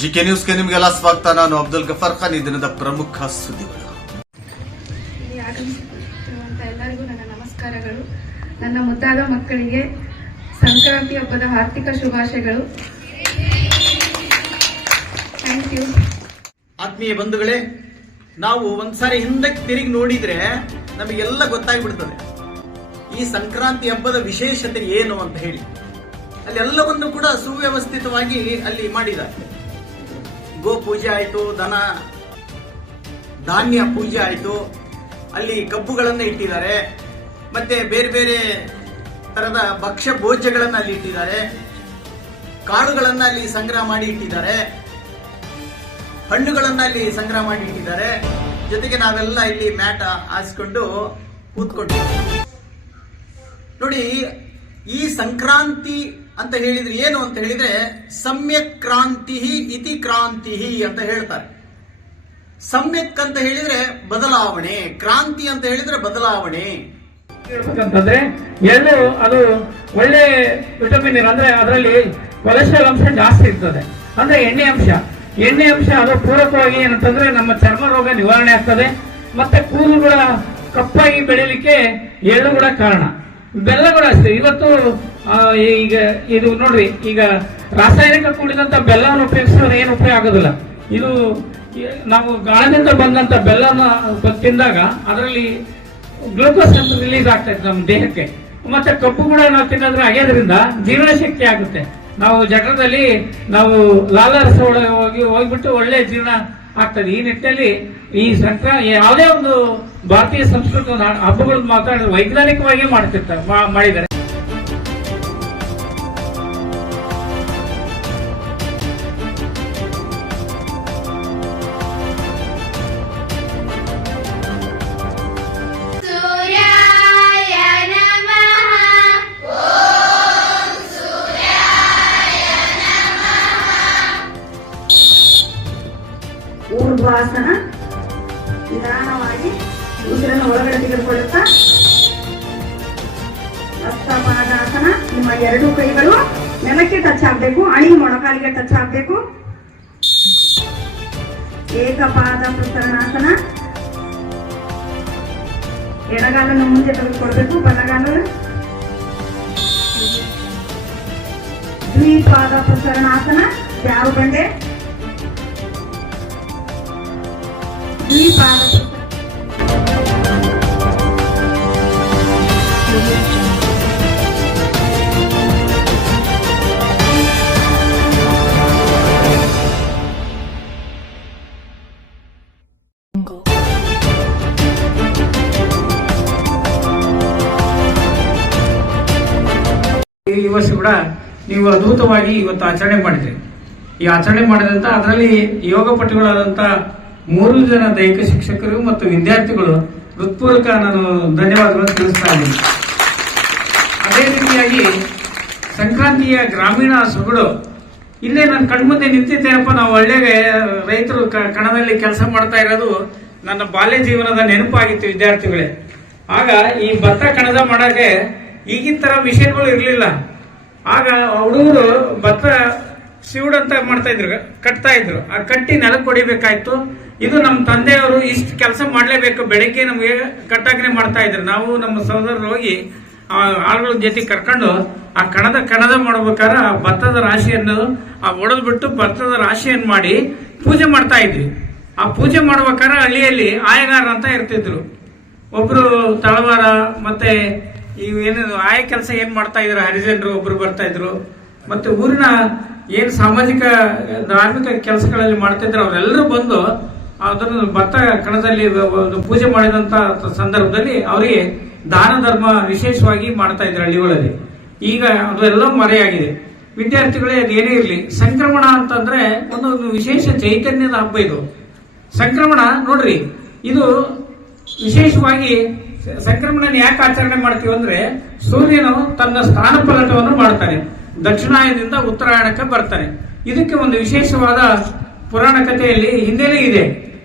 GK ನ್ಯೂಸ್ಗೆ ನಿಮಗೆಲ್ಲ ಸ್ವಾಗತ. ನಾನು ಅಬ್ದುಲ್ ಗಫರ್ ಖಾನ್. ಈ ದಿನದ ಪ್ರಮುಖ ಸುದ್ದಿಗಳು. ಎಲ್ಲರಿಗೂ ನನ್ನ ನಮಸ್ಕಾರಗಳು. ನನ್ನ ಮುದ್ದಾದ ಮಕ್ಕಳಿಗೆ ಸಂಕ್ರಾಂತಿ ಹಬ್ಬದ ಆರ್ಥಿಕ ಶುಭಾಶಯಗಳು. ಥ್ಯಾಂಕ್ ಯು ಆತ್ಮೀಯ ಬಂಧುಗಳೇ ನಾವು ಒಂದ್ಸಾರಿ ಹಿಂದಕ್ಕೆ ತಿರುಗಿ ನೋಡಿದ್ರೆ ನಮಗೆಲ್ಲ ಗೊತ್ತಾಗ್ಬಿಡ್ತದೆ. ಈ ಸಂಕ್ರಾಂತಿ ಹಬ್ಬದ ವಿಶೇಷತೆ ಏನು ಅಂತ ಹೇಳಿ. ಅಲ್ಲೆಲ್ಲವನ್ನು ಕೂಡ ಸುವ್ಯವಸ್ಥಿತವಾಗಿ ಅಲ್ಲಿ ಮಾಡಿದ್ದಾರೆ. ಗೋ ಪೂಜೆ ಆಯಿತು, ದನ, ಧಾನ್ಯ ಪೂಜೆ ಆಯಿತು. ಅಲ್ಲಿ ಕಬ್ಬುಗಳನ್ನು ಇಟ್ಟಿದ್ದಾರೆ. ಮತ್ತೆ ಬೇರೆ ಬೇರೆ ತರದ ಭಕ್ಷ್ಯ ಭೋಜ್ಯಗಳನ್ನ ಅಲ್ಲಿ ಇಟ್ಟಿದ್ದಾರೆ. ಕಾಳುಗಳನ್ನು ಅಲ್ಲಿ ಸಂಗ್ರಹ ಮಾಡಿ ಇಟ್ಟಿದ್ದಾರೆ. ಹಣ್ಣುಗಳನ್ನ ಅಲ್ಲಿ ಸಂಗ್ರಹ ಮಾಡಿ ಇಟ್ಟಿದ್ದಾರೆ. ಜೊತೆಗೆ ನಾವೆಲ್ಲ ಇಲ್ಲಿ ಮ್ಯಾಟ ಹಾಸ್ಕೊಂಡು ಕೂತ್ಕೊಂಡಿದ್ದೀವಿ. ನೋಡಿ, ಈ ಸಂಕ್ರಾಂತಿ ಅಂತ ಹೇಳಿದ್ರೆ ಏನು ಅಂತ ಹೇಳಿದ್ರೆ, ಸಮ್ಯಕ್ ಕ್ರಾಂತಿ ಇತಿ ಕ್ರಾಂತಿ ಅಂತ ಹೇಳ್ತಾರೆ. ಸಮ್ಯಕ್ ಅಂತ ಹೇಳಿದ್ರೆ ಬದಲಾವಣೆ, ಕ್ರಾಂತಿ ಅಂತ ಹೇಳಿದ್ರೆ ಬದಲಾವಣೆ. ಹೇಳ್ಬೇಕಂತಂದ್ರೆ ಎಲ್ಲೂ ಅದು ಒಳ್ಳೆ ವಿಟಮಿನ್ ಅಂದ್ರೆ ಅದರಲ್ಲಿ ಕೊಲೆಸ್ಟ್ರಾಲ್ ಅಂಶ ಜಾಸ್ತಿ ಇರ್ತದೆ. ಅಂದ್ರೆ ಎಣ್ಣೆ ಅಂಶ. ಎಣ್ಣೆ ಅಂಶ ಅದು ಪೂರಕವಾಗಿ ಏನಂತಂದ್ರೆ ನಮ್ಮ ಚರ್ಮ ರೋಗ ನಿವಾರಣೆ ಆಗ್ತದೆ. ಮತ್ತೆ ಕೂದಲುಗಳ ಕಪ್ಪಾಗಿ ಬೆಳೀಲಿಕ್ಕೆ ಎಳ್ಳು ಕೂಡ ಕಾರಣ. ಬೆಲ್ಲ ಕೂಡ ಅಷ್ಟೇ. ಇವತ್ತು ಈಗ ಇದು ನೋಡ್ರಿ, ಈಗ ರಾಸಾಯನಿಕ ಕೂಡಿದಂತ ಬೆಲ್ಲವನ್ನು ಉಪಯೋಗಿಸಿದ್ರೆ ಏನು ಉಪಯೋಗ ಆಗೋದಿಲ್ಲ. ಇದು ನಾವು ಗಾಳದಿಂದ ಬಂದಂತ ಬೆಲ್ಲನ ತಿಂದಾಗ ಅದರಲ್ಲಿ ಗ್ಲೂಕೋಸ್ ಅಂತ ರಿಲೀಸ್ ಆಗ್ತಾ ಇತ್ತು ನಮ್ಮ ದೇಹಕ್ಕೆ. ಮತ್ತೆ ಕಪ್ಪು ಕೂಡ ನಾವು ತಿನ್ನೋದ್ರೆ ಆಗ್ಯೋದ್ರಿಂದ ಜೀರ್ಣ ಶಕ್ತಿ ಆಗುತ್ತೆ. ನಾವು ಜಠರದಲ್ಲಿ ನಾವು ಲಾಲಾರಸ ಒಳಗೆ ಹೋಗಿ ಹೋಗ್ಬಿಟ್ಟು ಒಳ್ಳೆ ಜೀವನ ಆಗ್ತದೆ. ಈ ನಿಟ್ಟಿನಲ್ಲಿ ಈ ಸಂಕ್ರಾ ಯಾವುದೇ ಒಂದು ಭಾರತೀಯ ಸಂಸ್ಕೃತ ಹಬ್ಬಗಳನ್ನು ಮಾತಾಡಿದ್ರೆ ವೈಜ್ಞಾನಿಕವಾಗಿ ಮಾಡ್ತಿರ್ತಾರೆ ಮಾಡಿದ್ದಾರೆ. ಉರ್ವಾಸನ ನಿಧಾನವಾಗಿ ಉಸಿರನ್ನು ಒಳಗಡೆ ತೆಗೆದುಕೊಳ್ಳುತ್ತಾ ಹಸ್ತಪಾದಾಸನ ನಿಮ್ಮ ಎರಡು ಕೈಗಳು ನೆಲಕ್ಕೆ ಟಚ್ ಆಗಬೇಕು, ಅಣಿ ಮೊಣಕಾಲಿಗೆ ಟಚ್ ಆಗಬೇಕು. ಏಕಪಾದ ಪ್ರಸರಣಾಸನ. ಎಡಗಾಲನ್ನು ಮುಂದೆ ತೆಗೆದುಕೊಳ್ಬೇಕು, ಬಲಗಾಲ. ದ್ವಿಪಾದ ಪ್ರಸರಣಾಸನ ಯಾವ ಬಂಡೆ ಈ ಕೂಡ ನೀವು ಅದ್ಭುತವಾಗಿ ಇವತ್ತು ಆಚರಣೆ ಮಾಡಿದ್ರಿ. ಈ ಆಚರಣೆ ಮಾಡಿದಂತ ಅದರಲ್ಲಿ ಯೋಗ ಪಟುಗಳಾದಂತ ಮೂರು ಜನ ದೈಹಿಕ ಶಿಕ್ಷಕರು ಮತ್ತು ವಿದ್ಯಾರ್ಥಿಗಳು ಹೃತ್ಪೂರ್ವಕ ನಾನು ಧನ್ಯವಾದಗಳನ್ನು ತಿಳಿಸ್ತಾ ಇದ್ದೀನಿ. ಅದೇ ರೀತಿಯಾಗಿ ಸಂಕ್ರಾಂತಿಯ ಗ್ರಾಮೀಣ ಸೊಗಡು ಇಲ್ಲೇ ನನ್ನ ಕಣ್ಮುಂದೆ ನಿಂತಿದ್ದೇನಪ್ಪ, ನಾವು ಒಳ್ಳೆ ರೈತರು ಕಣದಲ್ಲಿ ಕೆಲಸ ಮಾಡ್ತಾ ಇರೋದು ನನ್ನ ಬಾಲ್ಯ ಜೀವನದ ನೆನಪಾಗಿತ್ತು ವಿದ್ಯಾರ್ಥಿಗಳೇ. ಆಗ ಈ ಭತ್ತ ಕಣದ ಮಾಡಕ್ಕೆ ಈಗಿನ ತರ ಮಿಷನ್ಗಳು ಇರಲಿಲ್ಲ. ಆಗ ಹುಡುಗರು ಭತ್ತ ಸಿವುಡ್ ಅಂತ ಮಾಡ್ತಾ ಇದ್ರು, ಕಟ್ತಾ ಇದ್ರು. ಆ ಕಟ್ಟಿ ನೆಲಕ್ಕೆ ಹೊಡಿಬೇಕಾಯ್ತು. ಇದು ನಮ್ಮ ತಂದೆಯವರು ಇಷ್ಟು ಕೆಲಸ ಮಾಡಲೇಬೇಕು, ಬೆಳಗ್ಗೆ ನಮಗೆ ಕಟ್ಟಾಕನೆ ಮಾಡ್ತಾ ಇದ್ರು. ನಾವು ನಮ್ಮ ಸಹೋದರರು ಹೋಗಿ ಆಳುಗಳ ಜೊತೆ ಕರ್ಕೊಂಡು ಆ ಕಣದ ಕಣದ ಮಾಡ್ಬೇಕಾದ್ರೆ ಆ ಭತ್ತದ ರಾಶಿಯನ್ನು ಆ ಒಡೆದು ಬಿಟ್ಟು ಭತ್ತದ ರಾಶಿಯನ್ನು ಮಾಡಿ ಪೂಜೆ ಮಾಡ್ತಾ ಇದ್ವಿ. ಆ ಪೂಜೆ ಮಾಡ್ಬೇಕಾದ್ರೆ ಹಳ್ಳಿಯಲ್ಲಿ ಆಯಗಾರ ಅಂತ ಇರ್ತಿದ್ರು. ಒಬ್ರು ತಳವಾರ ಮತ್ತೆ ಈ ಏನು ಆಯ ಕೆಲಸ ಏನು ಮಾಡ್ತಾ ಇದ್ರು, ಹರಿಜನರು ಒಬ್ರು ಬರ್ತಾ ಇದ್ರು. ಮತ್ತೆ ಊರಿನ ಏನು ಸಾಮಾಜಿಕ, ಧಾರ್ಮಿಕ ಕೆಲಸಗಳಲ್ಲಿ ಮಾಡ್ತಿದ್ರು, ಅವರೆಲ್ಲರೂ ಬಂದು ಅದನ್ನು ಭತ್ತ ಕಣದಲ್ಲಿ ಪೂಜೆ ಮಾಡಿದಂತ ಸಂದರ್ಭದಲ್ಲಿ ಅವರಿಗೆ ದಾನ ಧರ್ಮ ವಿಶೇಷವಾಗಿ ಮಾಡ್ತಾ ಇದ್ರು ಹಳ್ಳಿಗಳಲ್ಲಿ. ಈಗ ಅದೆಲ್ಲ ಮರೆಯಾಗಿದೆ. ವಿದ್ಯಾರ್ಥಿಗಳೇ ಅದು ಏನೇ ಇರಲಿ, ಸಂಕ್ರಮಣ ಅಂತಂದ್ರೆ ಒಂದು ವಿಶೇಷ ಚೈತನ್ಯದ ಹಬ್ಬ ಇದು. ಸಂಕ್ರಮಣ ನೋಡ್ರಿ, ಇದು ವಿಶೇಷವಾಗಿ ಸಂಕ್ರಮಣ ಯಾಕೆ ಆಚರಣೆ ಮಾಡ್ತೀವಿ ಅಂದ್ರೆ ಸೂರ್ಯನು ತನ್ನ ಸ್ಥಾನ ಪಲಟವನ್ನು ಮಾಡ್ತಾನೆ. ದಕ್ಷಿಣಾಯನದಿಂದ ಉತ್ತರಾಯಣಕ್ಕೆ ಬರ್ತಾನೆ. ಇದಕ್ಕೆ ಒಂದು ವಿಶೇಷವಾದ ಪುರಾಣ ಕಥೆಯಲ್ಲಿ ಹಿಂದೆನೇ ಇದೆ.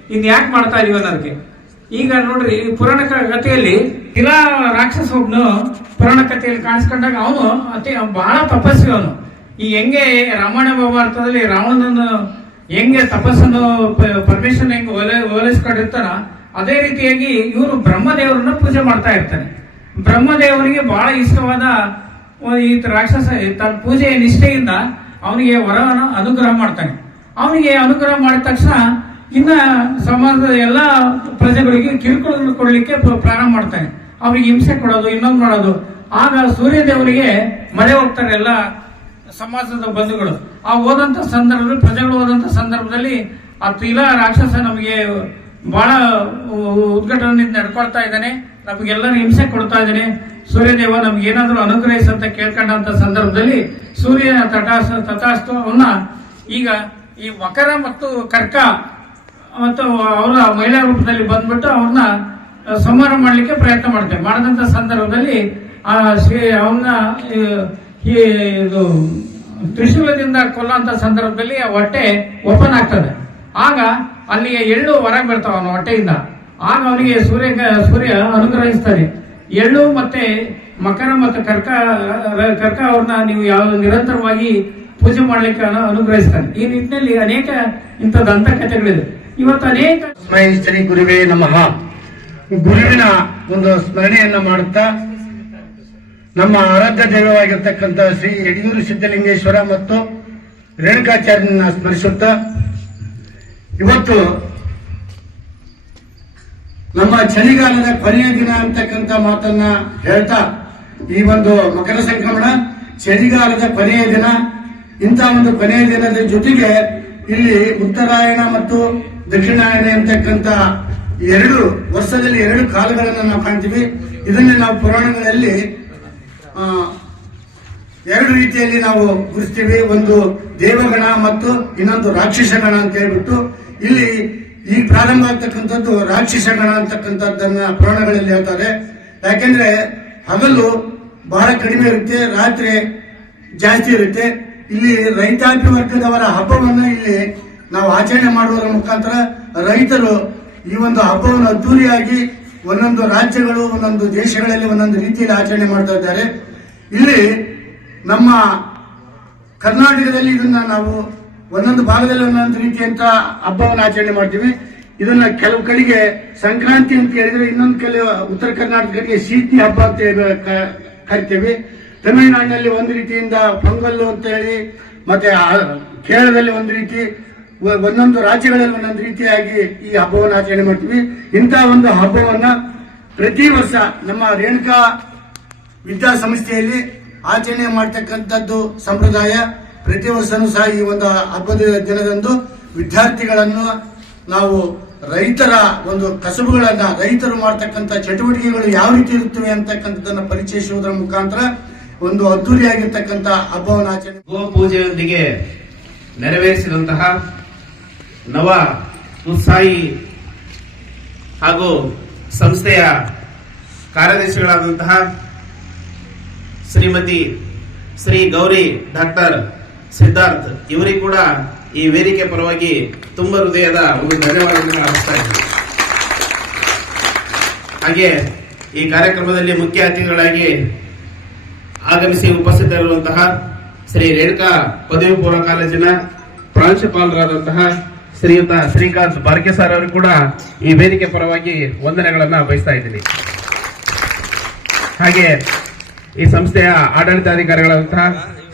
ಇನ್ ಯಾಕೆ ಮಾಡ್ತಾ ಇದೀವಿ ಅನ್ನೋದಕ್ಕೆ ಈಗ ನೋಡ್ರಿ ಪುರಾಣ ಕಥೆಯಲ್ಲಿ ತಿಲಾ ರಾಕ್ಷಸ ಒಬ್ನು ಪುರಾಣ ಕಥೆಯಲ್ಲಿ ಕಾಣಿಸ್ಕೊಂಡಾಗ ಅವನು ಅತಿ ಬಹಳ ತಪಸ್ವಿ ಅವನು. ಈ ಹೆಂಗೆ ರಾಮಾಯಣ ಮಹಾಭಾರತದಲ್ಲಿ ರಾವಣನನ್ನು ಹೆಂಗೆ ತಪಸ್ಸನ್ನು ಪ- ಪರಮೇಶ್ವರನ ಹೆಂಗೆ ಓಲೆ ಓಲೈಸ್ಕೊಂಡಿರ್ತಾನ, ಅದೇ ರೀತಿಯಾಗಿ ಇವರು ಬ್ರಹ್ಮದೇವರನ್ನ ಪೂಜೆ ಮಾಡ್ತಾ ಇರ್ತಾನೆ. ಬ್ರಹ್ಮದೇವರಿಗೆ ಬಹಳ ಇಷ್ಟವಾದ ಈ ರಾಕ್ಷಸ ತನ್ನ ಪೂಜೆಯ ನಿಷ್ಠೆಯಿಂದ ಅವನಿಗೆ ವರವನ್ನು ಅನುಗ್ರಹ ಮಾಡ್ತಾನೆ. ಅವನಿಗೆ ಅನುಗ್ರಹ ಮಾಡಿದ ತಕ್ಷಣ ಇನ್ನ ಸಮಾಜದ ಎಲ್ಲ ಪ್ರಜೆಗಳಿಗೆ ಕಿರುಕುಳ ಕೊಡ್ಲಿಕ್ಕೆ ಪ್ರಾರಂಭ ಮಾಡ್ತಾನೆ. ಅವ್ರಿಗೆ ಹಿಂಸೆ ಕೊಡೋದು, ಇನ್ನೊಂದು ಮಾಡೋದು. ಆಗ ಸೂರ್ಯ ದೇವರಿಗೆ ಮಳೆ ಹೋಗ್ತಾರೆ ಎಲ್ಲ ಸಮಾಜದ ಬಂಧುಗಳು. ಆ ಹೋದಂತ ಸಂದರ್ಭದಲ್ಲಿ, ಪ್ರಜೆಗಳು ಹೋದಂತ ಸಂದರ್ಭದಲ್ಲಿ ಆ ತಿಲ ರಾಕ್ಷಸ ನಮಗೆ ಬಹಳ ಉದ್ಘಾಟನೆ ನಡ್ಕೊಳ್ತಾ ಇದ್ದಾನೆ. ನಮಗೆಲ್ಲರೂ ಹಿಂಸೆ ಕೊಡ್ತಾ ಇದ್ದಾನೆ. ಸೂರ್ಯದೇವ ನಮ್ಗೆ ಏನಾದ್ರೂ ಅನುಗ್ರಹಿಸ ಅಂತ ಕೇಳ್ಕೊಂಡಂತ ಸಂದರ್ಭದಲ್ಲಿ ಸೂರ್ಯನ ತಟಾಸ್ ತಟಾಸ್ತು ಅವನ್ನ ಈಗ ಈ ವಕರ ಮತ್ತು ಕರ್ಕ ಮತ್ತು ಅವರ ಮಹಿಳಾ ರೂಪದಲ್ಲಿ ಬಂದ್ಬಿಟ್ಟು ಅವ್ರನ್ನ ಸಂಹಾರ ಮಾಡಲಿಕ್ಕೆ ಪ್ರಯತ್ನ ಮಾಡ್ತೇವೆ ಮಾಡಿದಂಥ ಸಂದರ್ಭದಲ್ಲಿ ಆ, ಶ್ರೀ ಅವನ್ನ ಇದು, ತ್ರಿಶೂಲದಿಂದ ಕೊಲ್ಲಂತ ಸಂದರ್ಭದಲ್ಲಿ ಹೊಟ್ಟೆ ಓಪನ್ ಆಗ್ತದೆ. ಆಗ ಅಲ್ಲಿಗೆ ಎಳ್ಳು ಹೊರಗೆ ಬರ್ತಾವ ಅವನ ಹೊಟ್ಟೆಯಿಂದ. ಆಗ ಅವನಿಗೆ ಸೂರ್ಯ ಸೂರ್ಯ ಅನುಗ್ರಹಿಸ್ತಾರೆ. ಎಳ್ಳು ಮತ್ತೆ ಮಕರ ಮತ್ತು ಕರ್ಕ ಕರ್ಕ ಅವ್ರನ್ನ ನೀವು ಯಾವ ನಿರಂತರವಾಗಿ ಪೂಜೆ ಮಾಡ್ಲಿಕ್ಕೆ ಅನುಗ್ರಹಿಸ್ತಾರೆ. ಈ ನಿಟ್ಟಿನಲ್ಲಿ ಅನೇಕ ಇಂಥ ದಂತಕಥೆಗಳಿದೆ ಇವತ್ತು ಅನೇಕ ಶ್ರೀ ಗುರುವೇ ನಮಃ. ಗುರುವಿನ ಒಂದು ಸ್ಮರಣೆಯನ್ನ ಮಾಡುತ್ತಾ, ನಮ್ಮ ಆರಾಧ್ಯ ದೈವವಾಗಿರ್ತಕ್ಕಂಥ ಶ್ರೀ ಯಡಿಯೂರು ಸಿದ್ದಲಿಂಗೇಶ್ವರ ಮತ್ತು ರೇಣುಕಾಚಾರ್ಯನ ಸ್ಮರಿಸುತ್ತಾ, ಇವತ್ತು ನಮ್ಮ ಚಳಿಗಾಲದ ಕೊನೆಯ ದಿನ ಅಂತಕ್ಕಂಥ ಮಾತನ್ನ ಹೇಳ್ತಾ, ಈ ಒಂದು ಮಕರ ಸಂಕ್ರಮಣ, ಚಳಿಗಾಲದ ಕೊನೆಯ ದಿನ, ಇಂಥ ಒಂದು ಕೊನೆಯ ದಿನದ ಜೊತೆಗೆ ಇಲ್ಲಿ ಉತ್ತರಾಯಣ ಮತ್ತು ದಕ್ಷಿಣಾಯಣ ಅಂತಕ್ಕಂತ ಎರಡು ವರ್ಷದಲ್ಲಿ ಎರಡು ಕಾಲಗಳನ್ನು ನಾವು ಕಾಣ್ತೀವಿ. ಇದನ್ನೇ ನಾವು ಪುರಾಣಗಳಲ್ಲಿ ಎರಡು ರೀತಿಯಲ್ಲಿ ನಾವು ಗುರುಸ್ತೀವಿ ಒಂದು ದೇವಗಣ ಮತ್ತು ಇನ್ನೊಂದು ರಾಕ್ಷಸ ಗಣ ಅಂತ ಹೇಳ್ಬಿಟ್ಟು, ಇಲ್ಲಿ ಈ ಪ್ರಾರಂಭ ಆಗ್ತಕ್ಕಂಥದ್ದು ರಾಕ್ಷಸ ಗಣ ಅಂತಕ್ಕಂಥದ್ದನ್ನ ಪುರಾಣಗಳಲ್ಲಿ ಹೇಳ್ತಾರೆ. ಯಾಕೆಂದ್ರೆ ಹಗಲು ಬಹಳ ಕಡಿಮೆ ಇರುತ್ತೆ, ರಾತ್ರಿ ಜಾಸ್ತಿ ಇರುತ್ತೆ. ಇಲ್ಲಿ ರೈತಾಪಿ ವರ್ಗದವರ ಹಬ್ಬವನ್ನು ಇಲ್ಲಿ ನಾವು ಆಚರಣೆ ಮಾಡುವುದರ ಮುಖಾಂತರ ರೈತರು ಈ ಒಂದು ಹಬ್ಬವನ್ನು ಅದ್ದೂರಿಯಾಗಿ ಒಂದೊಂದು ರಾಜ್ಯಗಳು, ಒಂದೊಂದು ದೇಶಗಳಲ್ಲಿ ಒಂದೊಂದು ರೀತಿಯಲ್ಲಿ ಆಚರಣೆ ಮಾಡ್ತಾ ಇದ್ದಾರೆ. ಇಲ್ಲಿ ನಮ್ಮ ಕರ್ನಾಟಕದಲ್ಲಿ ಇದನ್ನ ನಾವು ಒಂದೊಂದು ಭಾಗದಲ್ಲಿ ಒಂದೊಂದು ರೀತಿಯಂತ ಹಬ್ಬವನ್ನು ಆಚರಣೆ ಮಾಡ್ತೀವಿ. ಇದನ್ನ ಕೆಲವು ಕಡೆಗೆ ಸಂಕ್ರಾಂತಿ ಅಂತ ಹೇಳಿದ್ರೆ ಇನ್ನೊಂದು ಕೆಲವು ಉತ್ತರ ಕರ್ನಾಟಕಕ್ಕೆ ಸೀತಿ ಹಬ್ಬ ಅಂತ ಕರಿತೇವೆ. ತಮಿಳುನಾಡಿನಲ್ಲಿ ಒಂದು ರೀತಿಯಿಂದ ಪೊಂಗಲ್ಲು ಅಂತ ಹೇಳಿ, ಮತ್ತೆ ಕೇರಳದಲ್ಲಿ ಒಂದು ರೀತಿ ಒಂದೊಂದು ರಾಜ್ಯಗಳಲ್ಲಿ ಒಂದೊಂದು ರೀತಿಯಾಗಿ ಈ ಹಬ್ಬವನ್ನು ಆಚರಣೆ ಮಾಡ್ತೀವಿ. ಇಂಥ ಒಂದು ಹಬ್ಬವನ್ನು ಪ್ರತಿ ವರ್ಷ ನಮ್ಮ ರೇಣುಕಾ ವಿದ್ಯಾಸಂಸ್ಥೆಯಲ್ಲಿ ಆಚರಣೆ ಮಾಡ್ತಕ್ಕಂಥದ್ದು ಸಂಪ್ರದಾಯ ಪ್ರತಿ ವರ್ಷನೂ ಸಹ ಈ ಒಂದು ಹಬ್ಬದ ದಿನದಂದು ವಿದ್ಯಾರ್ಥಿಗಳನ್ನು ನಾವು ರೈತರ ಒಂದು ಕಸಬುಗಳನ್ನ ರೈತರು ಮಾಡ್ತಕ್ಕಂಥ ಚಟುವಟಿಕೆಗಳು ಯಾವ ರೀತಿ ಇರುತ್ತವೆ ಅಂತಕ್ಕಂಥದ್ದನ್ನು ಪರಿಚಯಿಸುವುದರ ಮುಖಾಂತರ ಒಂದು ಅದ್ದೂರಿಯಾಗಿರ್ತಕ್ಕಂಥ ಹಬ್ಬವನ್ನು ಆಚರಣೆ ಗೋ ಪೂಜೆಯೊಂದಿಗೆ ನೆರವೇರಿಸಿದಂತಹ ನವ ಉತ್ಸಾಹಿ ಹಾಗೂ ಸಂಸ್ಥೆಯ ಕಾರ್ಯದರ್ಶಿಗಳಾದಂತಹ ಶ್ರೀಮತಿ ಶ್ರೀ ಗೌರಿ ಡಾಕ್ಟರ್ ಸಿದ್ಧಾರ್ಥ್ ಇವರಿಗೂ ಕೂಡ ಈ ವೇದಿಕೆ ಪರವಾಗಿ ತುಂಬ ಹೃದಯದ ಒಂದು ಧನ್ಯವಾದಗಳನ್ನು ಅರ್ಪಿಸ್ತಾ ಇದ್ದೀನಿ. ಹಾಗೆ ಈ ಕಾರ್ಯಕ್ರಮದಲ್ಲಿ ಮುಖ್ಯ ಅತಿಥಿಗಳಾಗಿ ಆಗಮಿಸಿ ಉಪಸ್ಥಿತರಿರುವಂತಹ ಶ್ರೀ ರೇಣುಕಾ ಪದವಿ ಪೂರ್ವ ಕಾಲೇಜಿನ ಪ್ರಾಂಶುಪಾಲರಾದಂತಹ ಶ್ರೀಯುತ ಶ್ರೀಕಾಂತ್ ಬಾರ್ಕೆ ಸರ್ ಅವರು ಕೂಡ ಈ ವೇದಿಕೆ ಪರವಾಗಿ ವಂದನೆಗಳನ್ನ ಬಯಸ್ತಾ ಇದ್ದೀನಿ. ಹಾಗೆ ಈ ಸಂಸ್ಥೆಯ ಆಡಳಿತಾಧಿಕಾರಿಗಳಂತಹ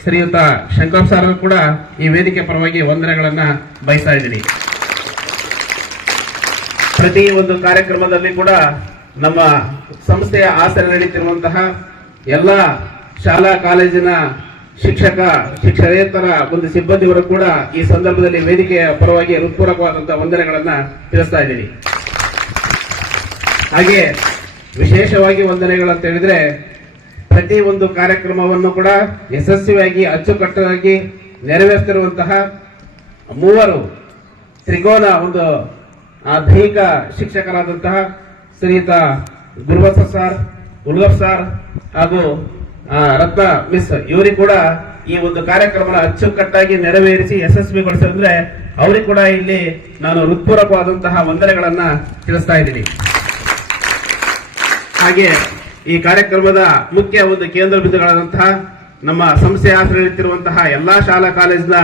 ಶ್ರೀಯುತ ಶಂಕರ್ ಸರ್ ಅವರು ಕೂಡ ಈ ವೇದಿಕೆ ಪರವಾಗಿ ವಂದನೆಗಳನ್ನ ಬಯಸ್ತಾ ಇದ್ದೀನಿ. ಪ್ರತಿ ಒಂದು ಕಾರ್ಯಕ್ರಮದಲ್ಲಿ ಕೂಡ ನಮ್ಮ ಸಂಸ್ಥೆಯ ಆಸರೆ ನಡೀತಿರುವಂತಹ ಎಲ್ಲ ಶಾಲಾ ಕಾಲೇಜಿನ ಶಿಕ್ಷಕ, ಶಿಕ್ಷಕೇತರ ಒಂದು ಸಿಬ್ಬಂದಿಗಳು ಕೂಡ ಈ ಸಂದರ್ಭದಲ್ಲಿ ವೇದಿಕೆಯ ಪರವಾಗಿ ಹೃತ್ಪೂರ್ವಕವಾದಂತಹ ವಂದನೆಗಳನ್ನ ತಿಳಿಸ್ತಾ ಇದ್ದೀನಿ ಹಾಗೆ ವಿಶೇಷವಾಗಿ ವಂದನೆಗಳಂತ ಹೇಳಿದ್ರೆ, ಪ್ರತಿ ಒಂದು ಕಾರ್ಯಕ್ರಮವನ್ನು ಕೂಡ ಯಶಸ್ವಿಯಾಗಿ, ಅಚ್ಚುಕಟ್ಟಾಗಿ ನೆರವೇರಿಸ್ತಿರುವಂತಹ ಮೂವರು ತ್ರಿಕೋನ ಒಂದು ಆಧುನಿಕ ಶಿಕ್ಷಕರಾದಂತಹ ಶ್ರೀಯುತ ಗುರುವತ್ಸ ಸರ್ ಉಲ್ಗಫ್ ಸರ್ ಹಾಗೂ ರತ್ನ ಮಿಸ್ ಇವರಿಗೆ ಕೂಡ ಈ ಒಂದು ಕಾರ್ಯಕ್ರಮ ಅಚ್ಚುಕಟ್ಟಾಗಿ ನೆರವೇರಿಸಿ ಯಶಸ್ವಿಗೊಳಿಸಿದ್ರೆ ಅವರಿಗೆ ಕೂಡ ಇಲ್ಲಿ ನಾನು ಹೃತ್ಪೂರ್ವಕವಾದಂತಹ ವಂದನೆಗಳನ್ನ ತಿಳಿಸ್ತಾ ಇದ್ದೀನಿ. ಹಾಗೆ ಈ ಕಾರ್ಯಕ್ರಮದ ಮುಖ್ಯ ಒಂದು ಕೇಂದ್ರ ಬಿಂದುಗಳಾದಂತಹ ನಮ್ಮ ಸಂಸ್ಥೆ ಆಶ್ರಯಿಸಿರುವಂತಹ ಎಲ್ಲಾ ಶಾಲಾ ಕಾಲೇಜಿನ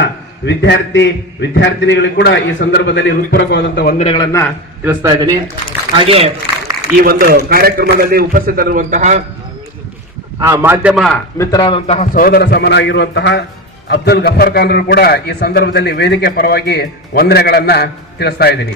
ವಿದ್ಯಾರ್ಥಿ, ವಿದ್ಯಾರ್ಥಿನಿಗಳಿಗೆ ಕೂಡ ಈ ಸಂದರ್ಭದಲ್ಲಿ ಹೃತ್ಪೂರ್ವಕವಾದಂತಹ ವಂದನೆಗಳನ್ನ ತಿಳಿಸ್ತಾ ಇದ್ದೀನಿ. ಹಾಗೆ ಈ ಒಂದು ಕಾರ್ಯಕ್ರಮದಲ್ಲಿ ಉಪಸ್ಥಿತರಿರುವಂತಹ ಆ ಮಾಧ್ಯಮ ಮಿತ್ರರಾದಂತಹ ಸಹೋದರ ಸಮನಾಗಿರುವಂತಹ ಅಬ್ದುಲ್ ಗಫರ್ ಖಾನ್ರು ಕೂಡ ಈ ಸಂದರ್ಭದಲ್ಲಿ ವೇದಿಕೆ ಪರವಾಗಿ ವಂದನೆಗಳನ್ನ ತಿಳಿಸ್ತಾ ಇದ್ದೀನಿ.